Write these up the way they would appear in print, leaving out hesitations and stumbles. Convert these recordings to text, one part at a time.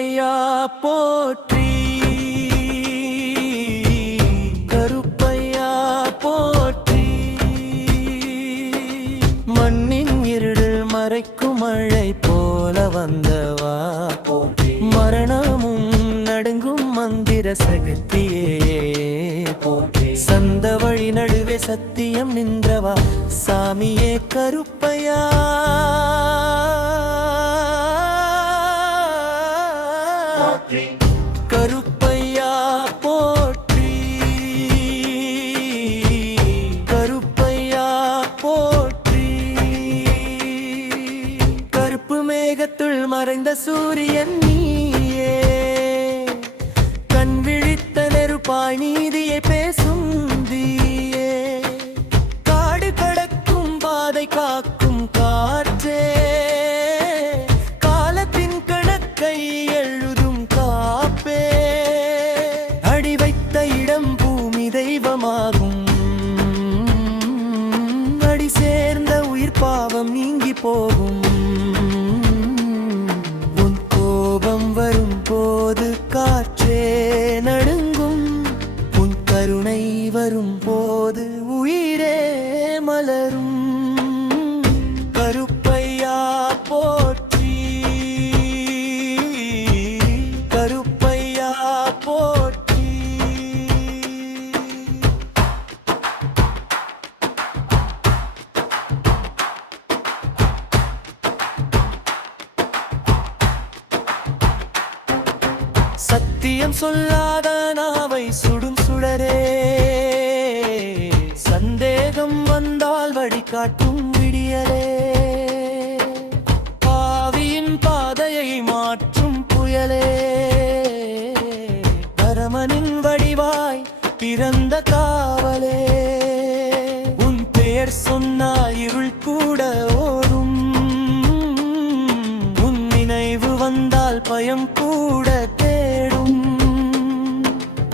கருப்பையா போற்றி, கருப்பையா போற்றி. மண்ணின் இருள் மறைக்கும் மழை போல வந்தவா போற்றி, மரணமும் நடுங்கும் மந்திர சக்தியே போற்றி. சந்த வழி நடுவே சத்தியம் நின்றவா சாமியே கருப்பையா. கருப்பையா போற்றி, கருப்பையா போற்றி. கருப்பு மேகத்துள் மறைந்த சூரியன் நீயே, கண் விழித்த நெருப்பாய் நீதியை பேசும் தீயே. காடு கடக்கும் பாதை காக்கும் காற்றே, காலத்தின் கணக்கை எழுதும் காப்பே. அடி வைத்த இடம் பூமி தெய்வமாகும், அடி சேர்ந்த உயிர் பாவம் நீங்கி போகும். உன் கோபம் வரும் போது காற்றே நடுங்கும், உன் கருணை வரும் போது உயிரே மலரும். கருப்பையா போற்றி, கருப்பையா போற்றி. சத்தியம் சொல்லாத நாவை சுடும் சுடரே, சந்தேகம் வந்தால் வழிகாட்டும் விடியலே. பாவியின் பாதையை மாற்றும் புயலே, பரமனின் வடிவாய் பிறந்த காவலே. உன் பெயர் சொன்னால் இருள் கூட ஓடும், உன் நினைவு வந்தால் பயம் கூட தேடும்.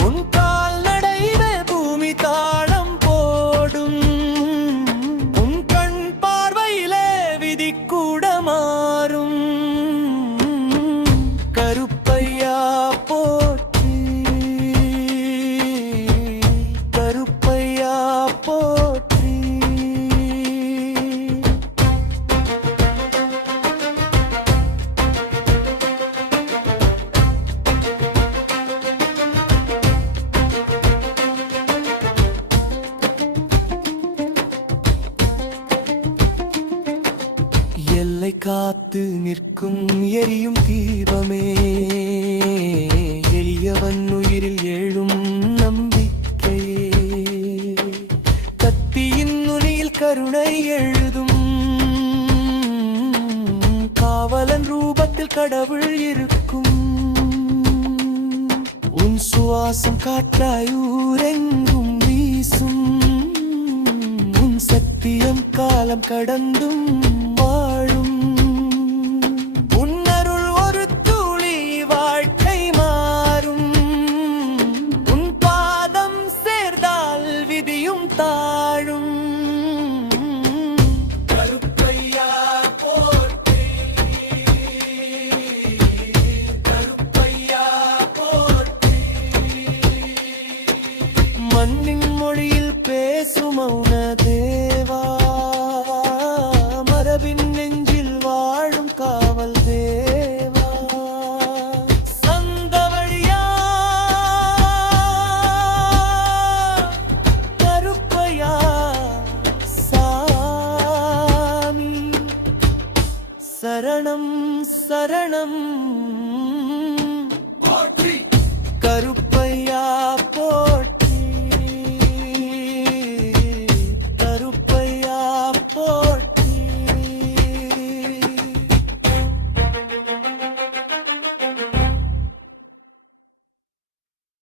உன் கால்நடைவே பூமி தாளம் போடும், உன் கண் பார்வையிலே விதி கூட மாறும். கருப்பையா போற்றி, கருப்பையா போற்றி. எல்லை காத்து நிற்கும் எரியும் தீபமே, எளியவன் உயிரில் எழும் நம்பிக்கையே. கத்தியின் நுனியில் கருணை எழுதும், காவலன் ரூபத்தில் கடவுள் இருக்கும். உன் சுவாசம் காற்றாய் ஊரெங்கும் வீசும், உன் சத்தியம் காலம் கடந்தும் வாழும். உன் அருள் ஒரு துளி வாழ்க்கை மாறும், உன் பாதம் சேர்ந்தால் விதியும் தாழும். கருப்பையா போற்றி, கருப்பையா போற்றி. மண்ணின் மொழியில் பேசும் மௌன தேவா, மரபின் நெஞ்சில் வாழும் காவல் தேவா. சந்த வழியா கருப்பையா சாமி. சரணம் சரணம் கருப்பையா போற்றி.